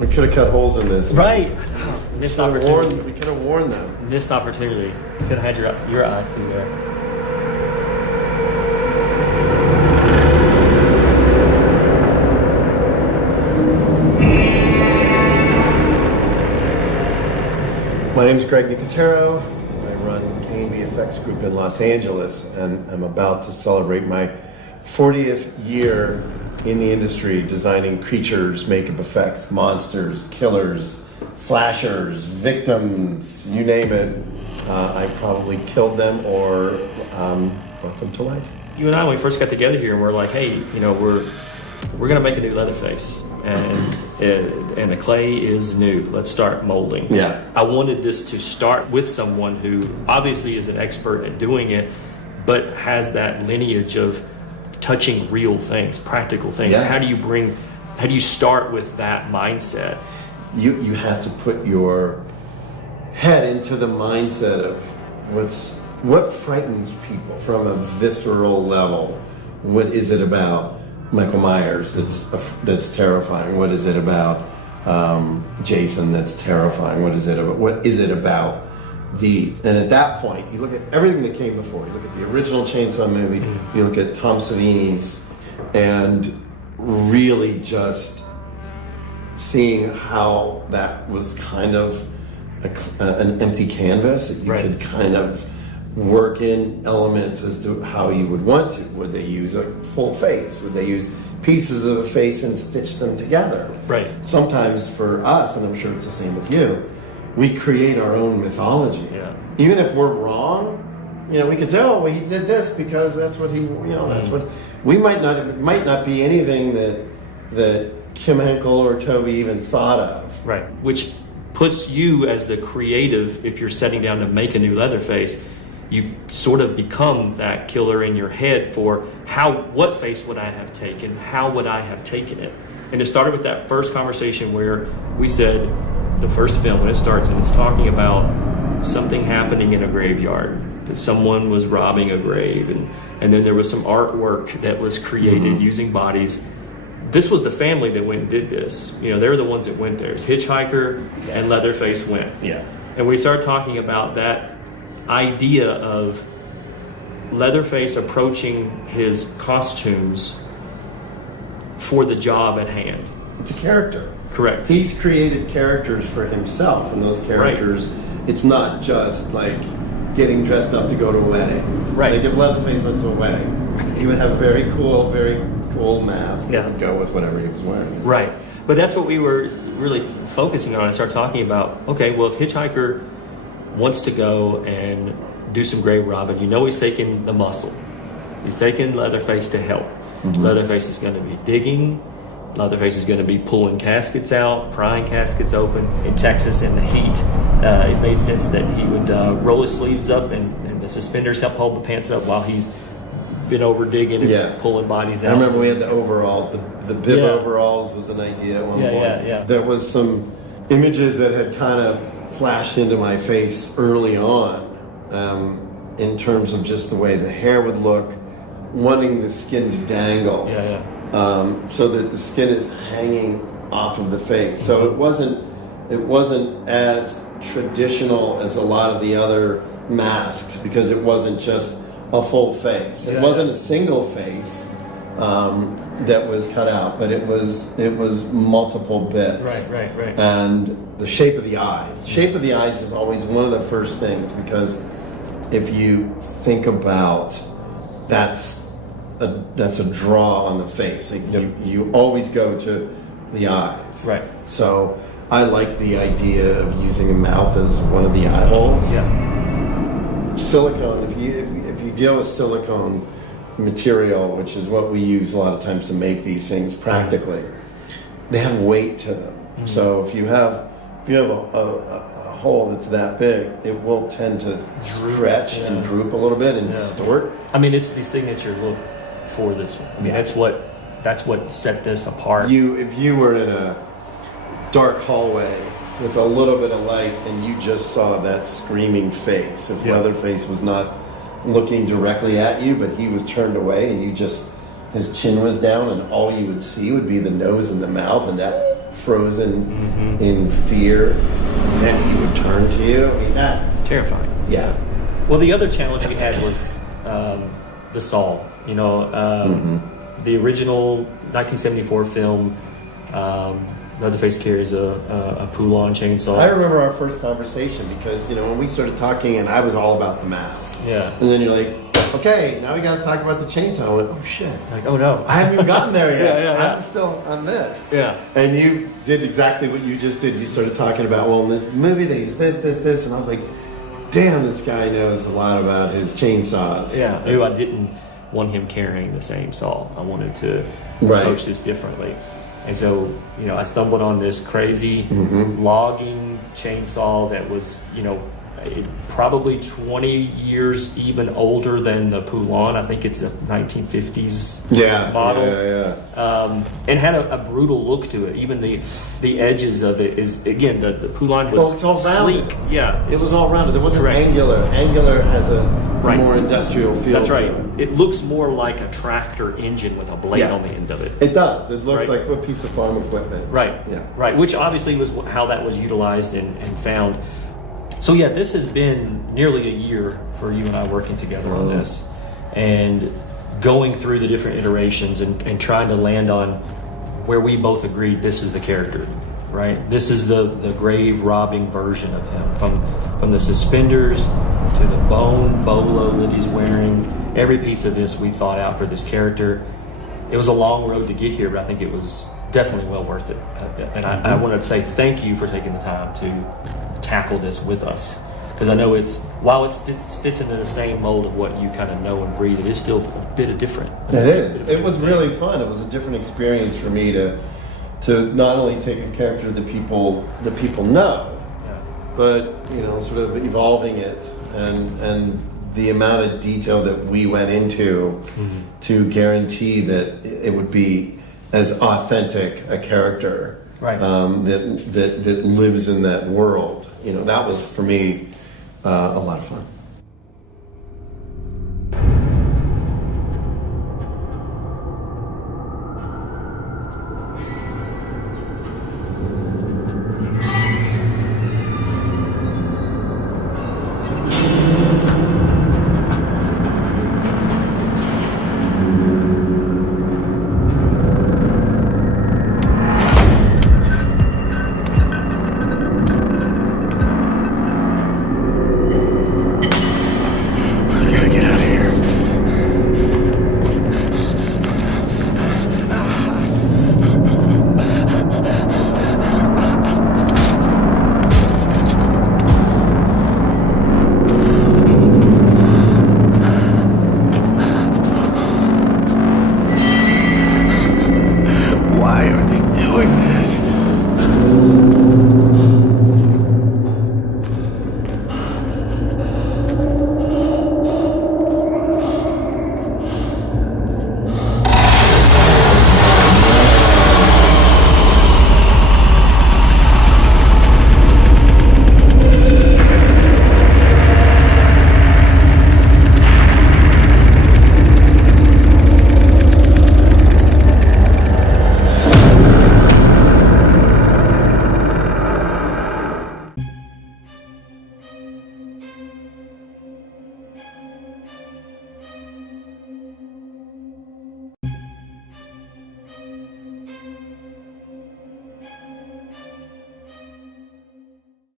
We could have cut holes in this. Right. Missed opportunity. We could have warned them. Missed opportunity. Could have had your eyes through there. My name is Greg Nicotero. I run K&B Effects Group in Los Angeles, and I'm about to celebrate my 40th year in the industry designing creatures, makeup effects, monsters, killers, slashers, victims, you name it. I probably killed them or brought them to life. You and I, when we first got together here, we're like, hey, you know, we're gonna make a new Leatherface, and the clay is new. Let's start molding. Yeah. I wanted this to start with someone who obviously is an expert at doing it, but has that lineage of touching real things, practical things. Yeah. How do you start with that mindset? You have to put your head into the mindset of what frightens people from a visceral level. What is it about Michael Myers that's terrifying? What is it about Jason that's terrifying? What is it about these? And at that point, you look at everything that came before. You look at the original Chainsaw movie, you look at Tom Savini's, and really just seeing how that was kind of an empty canvas that you could kind of work in elements as to how you would want to. Would they use a full face? Would they use pieces of a face and stitch them together? Right. Sometimes for us, and I'm sure it's the same with you, we create our own mythology. Yeah. Even if we're wrong, you know, we could say, oh, well, he did this because that's what he, you know, that's what, we might not, it might not be anything that Kim Henkel or Toby even thought of. Right. Which puts you as the creative, if you're setting down to make a new Leatherface, you sort of become that killer in your head for what face would I have taken? How would I have taken it? And it started with that first conversation where we said, the first film, when it starts, and it's talking about something happening in a graveyard, that someone was robbing a grave, and then there was some artwork that was created using bodies. This was the family that went and did this. You know, they're the ones that went there. It's Hitchhiker and Leatherface went. Yeah. And we started talking about that idea of Leatherface approaching his costumes for the job at hand. It's a character. Correct. He's created characters for himself, and those characters, it's not just like getting dressed up to go to a wedding. Right. Like if Leatherface went to a wedding, he would have a very cool mask that would go with whatever he was wearing. Right. But that's what we were really focusing on and started talking about. Okay, well, if Hitchhiker wants to go and do some grave robbing, you know he's taking the muscle. He's taking Leatherface to help. Leatherface is going to be digging. Leatherface is going to be pulling caskets out, prying caskets open. In Texas, in the heat, it made sense that he would roll his sleeves up and the suspenders help hold the pants up while he's been over digging and pulling bodies out. I remember we had the overalls. The bib overalls was an idea at one point. There was some images that had kind of flashed into my face early on in terms of just the way the hair would look, wanting the skin to dangle. So that the skin is hanging off of the face. So it wasn't as traditional as a lot of the other masks because it wasn't just a full face. It wasn't a single face that was cut out, but it was multiple bits. Right. And the shape of the eyes. The shape of the eyes is always one of the first things because if you think about that's a draw on the face. Like you always go to the eyes. Right. So I like the idea of using a mouth as one of the eye holes. Silicone, if you deal with silicone material, which is what we use a lot of times to make these things practically, they have weight to them. So if you have a hole that's that big, it will tend to stretch and droop a little bit and distort. I mean, it's the signature look for this one. I mean, that's what set this apart. If you were in a dark hallway with a little bit of light and you just saw that screaming face, if Leatherface was not looking directly at you but he was turned away and his chin was down and all you would see would be the nose and the mouth and that frozen in fear, then he would turn to you. I mean, that Terrifying. yeah. Well, the other challenge we had was the saw. You know, the original 1974 film, Leatherface carries a Poulon chainsaw. I remember our first conversation because, you know, when we started talking and I was all about the mask. Yeah. And then you're like, okay, now we got to talk about the chainsaw. I went, oh shit. Like, oh no. I haven't even gotten there yet. Yeah. I'm still on this. Yeah. And you did exactly what you just did. You started talking about, well, in the movie they use this. And I was like, damn, this guy knows a lot about his chainsaws. Yeah. I knew I didn't want him carrying the same saw. I wanted to Right. approach this differently. And so, you know, I stumbled on this crazy logging chainsaw that was, you know, probably 20 years even older than the Poulon. I think it's a 1950s model. And had a brutal look to it. Even the edges of it is, again, the Poulon was it's all rounded. sleek. Yeah, It was all rounded. It wasn't correct. angular. Angular has a Right. more industrial feel. That's to right. it. It looks more like a tractor engine with a blade Yeah. on the end of it. It does. It looks Right. like a piece of farm equipment. Right. Yeah. Right. Which obviously was how that was utilized and found. So yeah, this has been nearly a year for you and I working together on this, and going through the different iterations and trying to land on where we both agreed this is the character, right? This is the grave robbing version of him, from the suspenders to the bone bolo that he's wearing. Every piece of this we thought out for this character. It was a long road to get here, but I think it was definitely well worth it. And I want to say thank you for taking the time to tackle this with us, because I know while it fits into the same mold of what you kind of know and breathe, it is still a bit of different. It is. It was really fun. It was a different experience for me to not only take a character that people know, but you know, sort of evolving it and the amount of detail that we went into to guarantee that it would be as authentic a character that lives in that world. You know, that was for me a lot of fun. Why are they doing this?